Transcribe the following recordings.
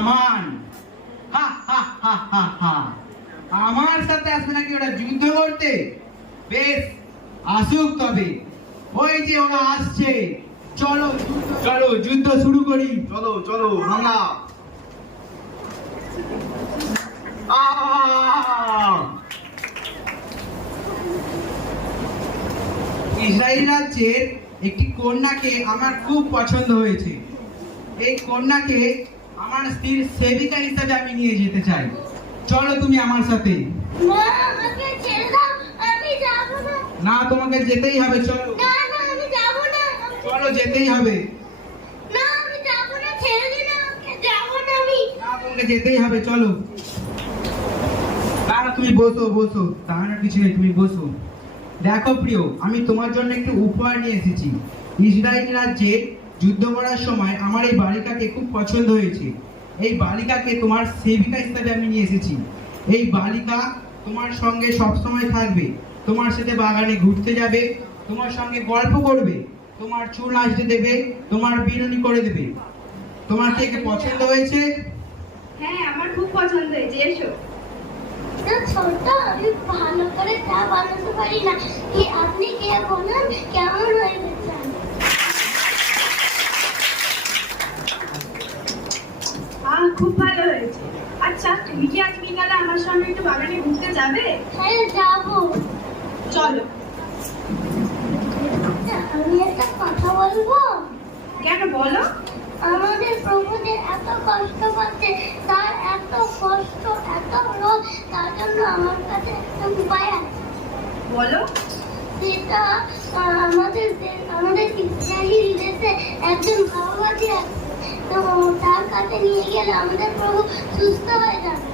আমান হা হা হা হা হা আমার সাথে আসবে নাকি ওরা যুদ্ধ করতে? বেশ, আসুক তবে। ওই যে ওরা আসছে, চলো চলো যুদ্ধ শুরু করি। চলো চলো হামলা। ইসরায়েল রাজ্যের একটি কন্যাকে আমার খুব পছন্দ হয়েছে। এই কন্যাকে আমার স্ত্রীর সেবিকা হিসেবে আমি নিয়ে যেতে চাই। চলো তুমি আমার সাথে। মা, আমাকে ছেড়ে দাও, আমি যাব না। না, তোমাকে যেতেই হবে। চলো না, না, আমি যাব না। চলো, যেতেই হবে। না, আমি যাব না, ছেড়ে দিন আমাকে, যাব না আমি। না, তোমাকে যেতেই হবে। চলো। না, তুমি বসো বসো, দাঁড়ানোর কিছু নেই, তুমি বসো। দেখো প্রিয়, আমি তোমার জন্য একটু উপহার নিয়ে এসেছি। ইসরায়েল রাজ্যে যুদ্ধ করার সময় আমার এই বালিকাকে খুব পছন্দ হয়েছে। এই বালিকাকে তোমার সেবিকা হিসেবে আমি নিয়ে এসেছি। এই বালিকা তোমার সঙ্গে সবসময় থাকবে, তোমার সাথে বাগানে ঘুরতে যাবে, তোমার সঙ্গে গল্প করবে, তোমার চুল আসতে দেবে, তোমার বিনুনি করে দেবে। তোমার কি একে পছন্দ হয়েছে? হ্যাঁ, আমার খুব পছন্দ হয়েছে। এসো। না, ছোট, আমি ভালো করে চা বানাতে পারি না। কি আপনি কে বলেন কেমন হয়েছে চা? খুব ভালো হয়েছে। আচ্ছা, তুমি কি আজ বিকালে আমার সঙ্গে একটু বাগানে ঘুরতে যাবে? হ্যাঁ, যাবো। চলো। আচ্ছা, আমি একটা কথা বলবো। কেন, বলো। আমাদের প্রভু যে এত কষ্ট পাচ্ছে, তার এত কষ্ট, এত রোগ, তার জন্য আমার কাছে একটা উপায় আছে। বলো। সেটা আমাদের ইসরায়েল দেশে একজন ভাওবাদী আছে, তো তার কাছে নিয়ে গেলে আমাদের প্রভু সুস্থ হয়ে যাবে।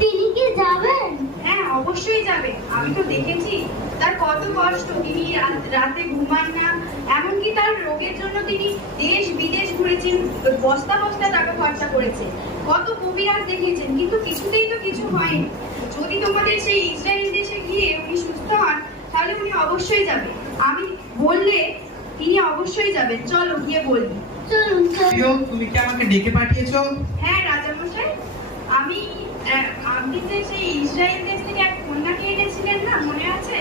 তিনি কি যাবেন? হ্যাঁ, অবশ্যই যাবে। আমি তো দেখেছি তার কত কষ্ট। তিনি রাতে ঘুমান না, এমনকি তার রোগের জন্য তিনি দেশ বিদেশ ঘুরেছেন, বস্তা বস্তা টাকা খরচা করেছেন, কত কবিরাজ দেখিয়েছেন, কিন্তু কিছুতেই তো কিছু হয়নি। যদি তোমাদের সেই ইসরায়েল দেশে গিয়ে উনি সুস্থ হন, তাহলে উনি অবশ্যই যাবে। আমি বললে তিনি অবশ্যই যাবেন। চলো, গিয়ে বলবি। চলুন প্রিয়, তুমি কি আমাকে ডেকে পাঠিয়েছো? হ্যাঁ রাজামশাই, আপনি যে সেই ইসরায়েল দেশ থেকে এক কন্যাকে এনেছিলেন না, মনে আছে?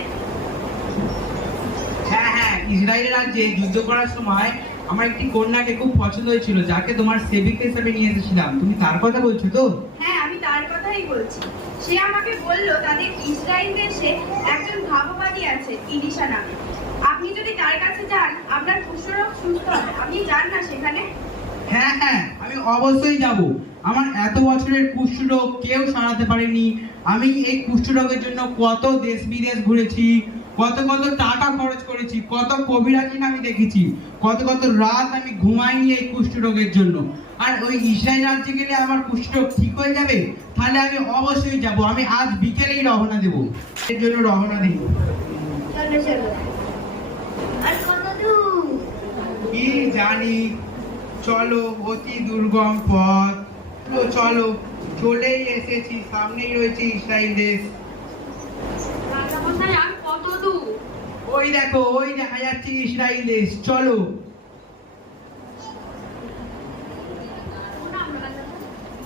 হ্যাঁ হ্যাঁ, ইসরায়েল রাজ্যে যুদ্ধ করার সময় আমার একটি কন্যাকে খুব পছন্দ হয়েছিল, যাকে তোমার সেবিকা হিসেবে নিয়ে এসেছিলাম। তুমি তার কথা বলছো তো? হ্যাঁ, আমি তার কথাই বলছি। সে আমাকে বলল তাদের ইসরায়েল দেশে একজন ভাববাদী আছে, ইলিশা নামে। আপনি যদি তার কাছে যান, আপনার কুষ্ঠরোগ সুস্থ হবে। আপনি যান না সেখানে? হ্যাঁ হ্যাঁ, আমি অবশ্যই যাব। আমার এত বছরের কুষ্ঠরোগ কেউ সারাতে পারেনি। আমি এই কুষ্ঠরোগের জন্য কত দেশ বিদেশ ঘুরেছি, কত কত টাকা খরচ করেছি, কত কবিরাজি আমি দেখেছি, কত কত রাত আমি ঘুমাইনি এই কুষ্ঠরোগের জন্য। আর ওই ইসরায়েল রাজ্যে গেলে আমার কুষ্ঠরোগ ঠিক হয়ে যাবে, তাহলে আমি অবশ্যই যাব। আমি আজ বিকেলেই রওনা দেব, এর জন্য রওনা দিব। চলো চলো। আর কত দূর? কি জানি, চলো, অতি দুর্গম পথ। চলো, চলেই এসেছি, সামনেই রয়েছে ইসরায়েল দেশ। রাজামশাই, আর কত দূর? ওই দেখো, ওই দেখা যাচ্ছে ইসরায়েল দেশ। চলো।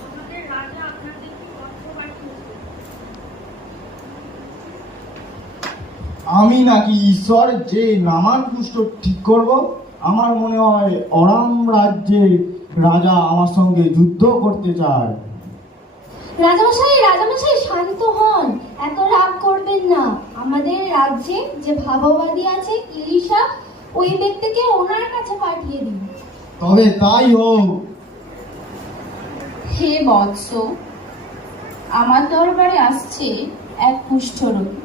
আমাদের রাজা আপনাদের কি পত্র পাঠিয়েছে? আমি নাকি ঈশ্বর যে নামান কুষ্ঠ ঠিক করব? আমার মনে হয় অরাম রাজ্যের রাজা আমার সঙ্গে যুদ্ধ করতে চায়। রাজামশাই শান্ত হন, এত রাগ করবেন না। আমাদের রাজ্যে যে ভাববাদী আছে ইলিশা, ওই ব্যক্তিকে ওনার কাছে পাঠিয়ে দিন। তবে তাই হোক। হে বৎস, আমার দরবারে আসছে এক কুষ্ঠরোগী,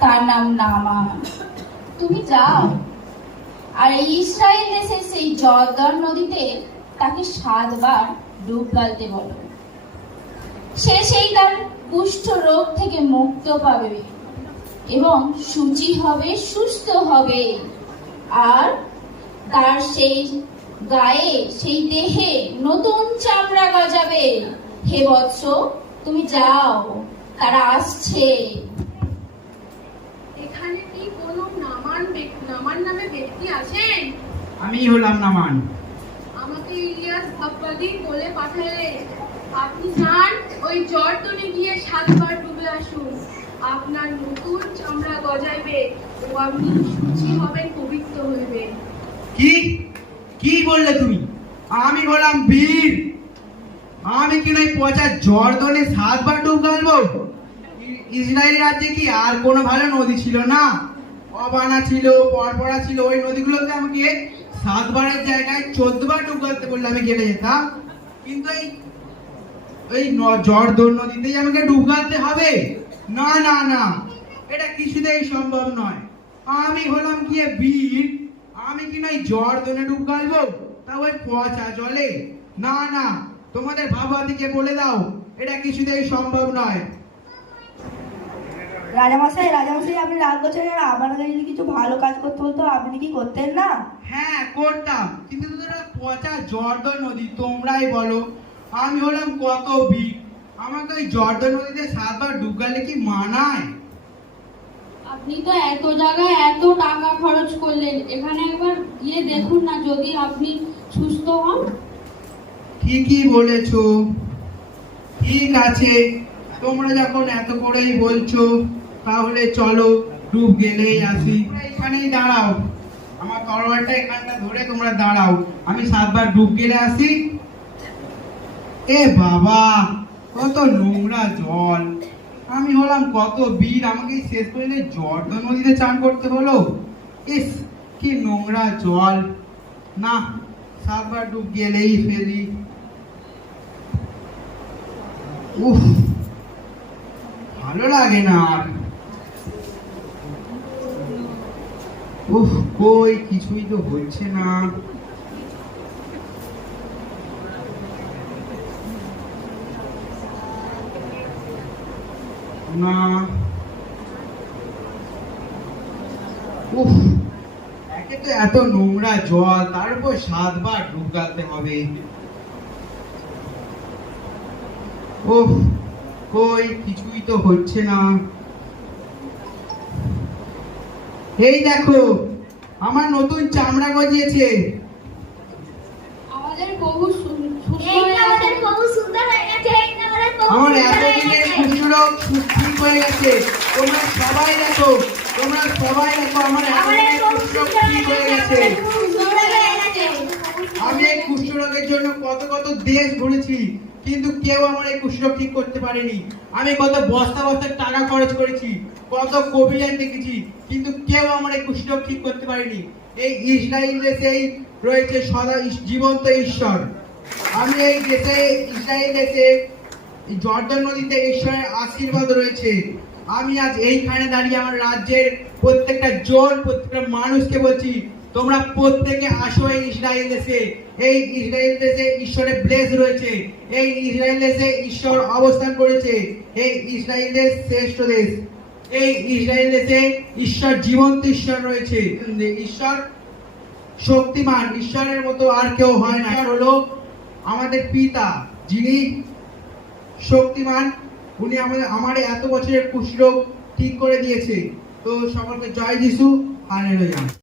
তার নাম নামান। তুমি যাও আর এই ইসরায়েল দেশের সেই জর্দান নদীতে তাকে 7 বার ডুব গালতে বলো। সে সেই তার কুষ্ঠ রোগ থেকে মুক্ত পাবে এবং শুচি হবে, সুস্থ হবে, আর তার সেই গায়ে, সেই দেহে নতুন চামড়া গজাবে। হে বৎস, তুমি যাও, তারা আসছে। এখানে কি কোনো নামান নামে ব্যক্তি আছেন? আমি হলাম নামান। আমাকে এই ইলিয়াস ভাববাদী বলে পাঠালেন, আপনি যান ওই জর্দনে গিয়ে 7 বার ডুবে আসুন। আপনার নতুন চামড়া গজাইবে ও আপনি শুচি হবেন, পবিত্র হইবেন। কি কি বললে তুমি? আমি বললাম বীর, আমি কি নাই পচা জর্দনে 7 বার ডুব গালবো? ইসরায়েল রাজ্যে কি আর কোনো ভালো নদী ছিল না? অবানা ছিল, পরপরা ছিল, ওই নদীগুলোতে আমাকে 7 বারের জায়গায় 14 বার ডুব গালতে বললে আমি গেলে যেতাম। কিন্তু এই জর্দন নদীতেই আমাকে ডুব গালতে হবে? না না না, এটা কিছুতেই সম্ভব নয়। আমি হলাম গিয়ে বীর, আমি কি নয় জর্দনে ডুব গালবো, তা ওই পচা জলে? না না, তোমাদের ভাবাদিকে বলে দাও এটা কিছুতেই সম্ভব নয়। রাজামশাই, আপনি রাগ করছেন না? আপনাকে যদি কিছু ভালো কাজ করতে বলতো আপনি কি করতেন না? হ্যাঁ করতাম, কিন্তু তোরা পচা জর্দন নদী, তোমরাই বলো আমি হলাম কত বীর, আমাকে ওই জর্দন নদীতে 7 বার ডুব গালে কি মানায়? আপনি তো এত জায়গায় এত টাকা খরচ করলেন, এখানে একবার গিয়ে দেখুন না, যদি আপনি সুস্থ হন। ঠিকই বলেছো, ঠিক আছে, তোমরা যখন এত করেই বলছো তাহলে চলো ডুব গেলেই আসি। তোমরা এখানেই দাঁড়াও, আমার তরোয়ালটা এখানটা ধরে তোমরা দাঁড়াও, আমি 7 বার ডুব গেলে আসি। এ বাবা, কত নোংরা জল! আমি হলাম কত বীর, আমাকে এই শেষ পর্যন্ত জর্দন নদীতে চান করতে হলো। ইস, কি নোংরা জল! না, 7 বার ডুব গেলেই ফেলি। উফ, ভালো লাগে না আর। উফ, কই কিছুই তো হচ্ছে না। না, উফ, একে তো এত নোংরা জল, তার উপর 7 বার ডুব গালতে হবে। উফ, কই কিছুই তো হচ্ছে না। এই দেখো, আমার নতুন চামড়া গজিয়েছে। আমাদের বহু সুস্থ এইটা আমাদের বহু সুন্দর হয়ে গেছে, এইটা আমাদের বহু আমার সুন্দর হয়ে এতদিনের গেছে। কুষ্ঠরোগ ঠিক হয়ে গেছে। তোমরা সবাই দেখো, আমার আমাদের এতদিনের বহু কুষ্ঠরোগ সুন্দর ঠিক হয়ে হয়ে গেছে। গেছে, আমাদের বহু সুন্দর হয়ে গেছে। আমি এই কুষ্ঠরোগের জন্য কত কত দেশ ঘুরেছি, কিন্তু কেউ আমার এই কুষ্ঠরোগ ঠিক করতে পারেনি। আমি কত বস্তা বস্তা টাকা খরচ করেছি, কত কবিরাজ দেখেছি, কিন্তু কেউ আমার এই কুষ্ঠরোগ ঠিক করতে পারেনি। এই ইসরায়েল দেশেই রয়েছে সদা জীবন্ত ঈশ্বর। আমি এই দেশে, ইসরায়েল দেশে, এই জর্দন নদীতে ঈশ্বরের আশীর্বাদ রয়েছে। আমি আজ এইখানে দাঁড়িয়ে আমার রাজ্যের প্রত্যেকটা প্রত্যেকটা মানুষকে বলছি, তোমরা প্রত্যেকে আসো এই ইসরায়েল দেশে। এই ইসরায়েল দেশে ঈশ্বরের ব্লেস রয়েছে, এই ইসরায়েল দেশে ঈশ্বর অবস্থান করেছে। এই ইসরায়েল দেশ শ্রেষ্ঠ দেশ। এই ইসরায়েল দেশে ঈশ্বর জীবন্ত ঈশ্বর রয়েছে। ঈশ্বর শক্তিমান, ঈশ্বরের মতো আর কেউ হয় না। ঈশ্বর হলো আমাদের পিতা, যিনি শক্তিমান। উনি আমার এত বছরের কুষ্ঠরোগ ঠিক করে দিয়েছে। তো সকলকে জয় যিশু, হালেলুয়া।